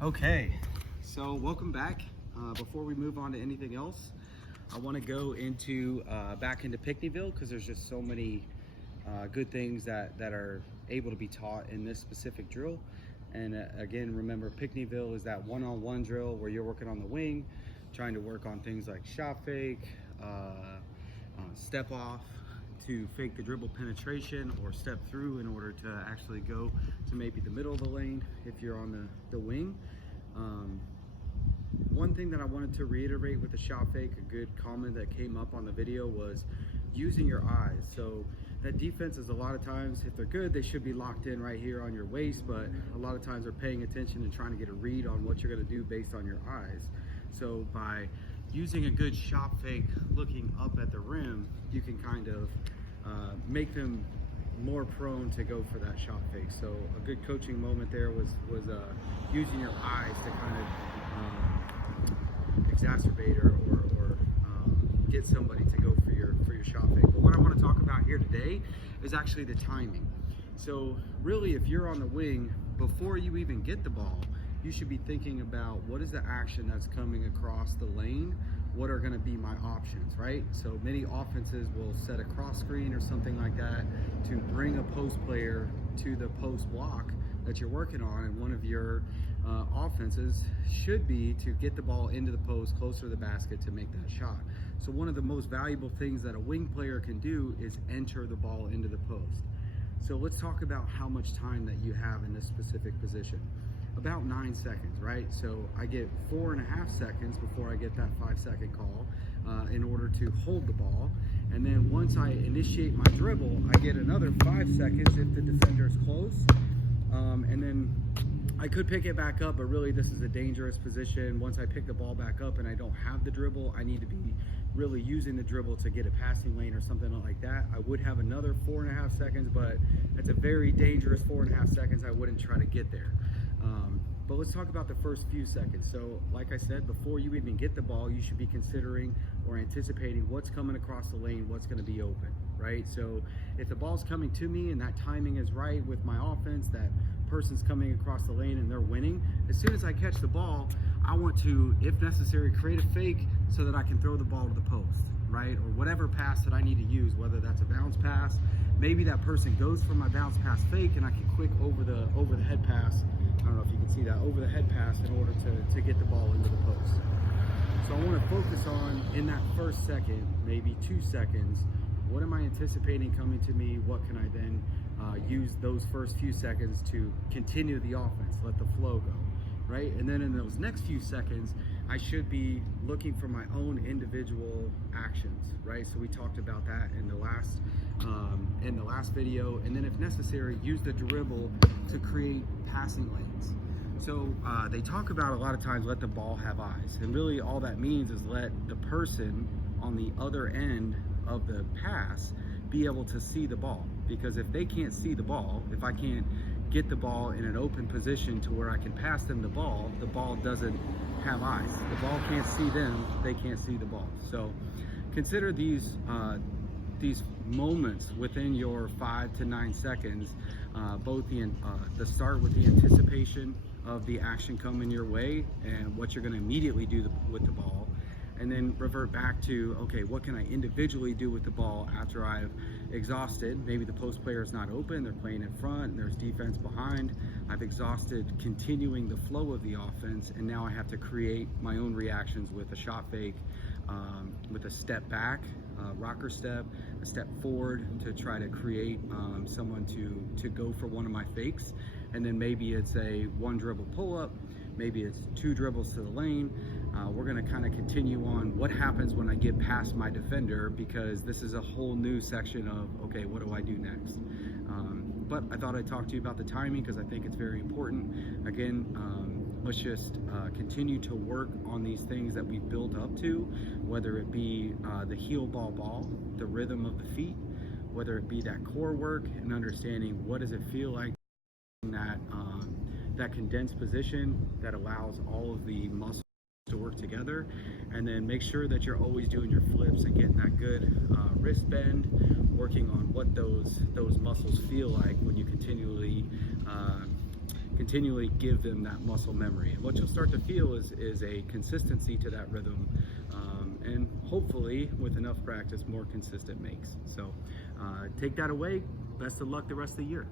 Okay, so welcome back. Before we move on to anything else, I want to go into back into Pickneyville because there's just so many good things that are able to be taught in this specific drill. And again, remember, Pickneyville is that one-on-one drill where you're working on the wing, trying to work on things like shot fake, step off, to fake the dribble penetration, or step through in order to actually go to maybe the middle of the lane if you're on the wing. One thing that I wanted to reiterate with the shot fake, a good comment that came up on the video, was using your eyes. So that defense is, a lot of times, if they're good, they should be locked in right here on your waist, but a lot of times they're paying attention and trying to get a read on what you're going to do based on your eyes. So by using a good shot fake looking up at the rim, you can kind of make them more prone to go for that shot fake. So a good coaching moment there was using your eyes to kind of exacerbate or get somebody to go for your shot fake. But what I want to talk about here today is actually the timing. So really, if you're on the wing, before you even get the ball, you should be thinking about what is the action that's coming across the lane. What are going to be my options, right? So many offenses will set a cross screen or something like that to bring a post player to the post block that you're working on, and one of your offenses should be to get the ball into the post, closer to the basket, to make that shot. So one of the most valuable things that a wing player can do is enter the ball into the post. So let's talk about how much time that you have in this specific position. About 9 seconds, right? So I get 4.5 seconds before I get that 5-second call in order to hold the ball. And then once I initiate my dribble, I get another 5 seconds if the defender is close. And then I could pick it back up, but really this is a dangerous position. Once I pick the ball back up and I don't have the dribble, I need to be really using the dribble to get a passing lane or something like that. I would have another 4.5 seconds, but it's a very dangerous 4.5 seconds. I wouldn't try to get there. But let's talk about the first few seconds. So like I said, before you even get the ball, you should be considering or anticipating what's coming across the lane, what's going to be open, right? So if the ball's coming to me and that timing is right with my offense, that person's coming across the lane and they're winning, as soon as I catch the ball, I want to, if necessary, create a fake so that I can throw the ball to the post, right? Or whatever pass that I need to use, whether that's a bounce pass. Maybe that person goes for my bounce pass fake and I can quick over the head pass. I don't know if you can see that, over the head pass in order to get the ball into the post. So I want to focus on, in that first second, maybe 2 seconds, what am I anticipating coming to me? What can I then use those first few seconds to continue the offense, let the flow go, right? And then in those next few seconds, I should be looking for my own individual actions, right? So we talked about that in the last video. And then if necessary, use the dribble to create passing lanes. So they talk about, a lot of times, let the ball have eyes. And really all that means is let the person on the other end of the pass be able to see the ball. Because if they can't see the ball, if I can't get the ball in an open position to where I can pass them the ball doesn't have eyes. The ball can't see them, they can't see the ball. So consider these moments within your 5 to 9 seconds, both the start with the anticipation of the action coming your way and what you're going to immediately do with the ball, and then revert back to, okay, what can I individually do with the ball after I've exhausted? Maybe the post player is not open, they're playing in front, and there's defense behind. I've exhausted continuing the flow of the offense, and now I have to create my own reactions with a shot fake, with a step back, rocker step, a step forward to try to create someone to go for one of my fakes. And then maybe it's a 1 dribble pull up, maybe it's 2 dribbles to the lane. We're going to kind of continue on what happens when I get past my defender, because this is a whole new section of, okay, what do I do next? But I thought I'd talk to you about the timing because I think it's very important. Again, let's just continue to work on these things that we've built up to, whether it be the heel ball, the rhythm of the feet, whether it be that core work and understanding what does it feel like in that condensed position that allows all of the muscles to work together. And then make sure that you're always doing your flips and getting that good wrist bend, working on what those muscles feel like when you continually continually give them that muscle memory. And what you'll start to feel is a consistency to that rhythm, and hopefully with enough practice, more consistent makes. So take that away. Best of luck the rest of the year.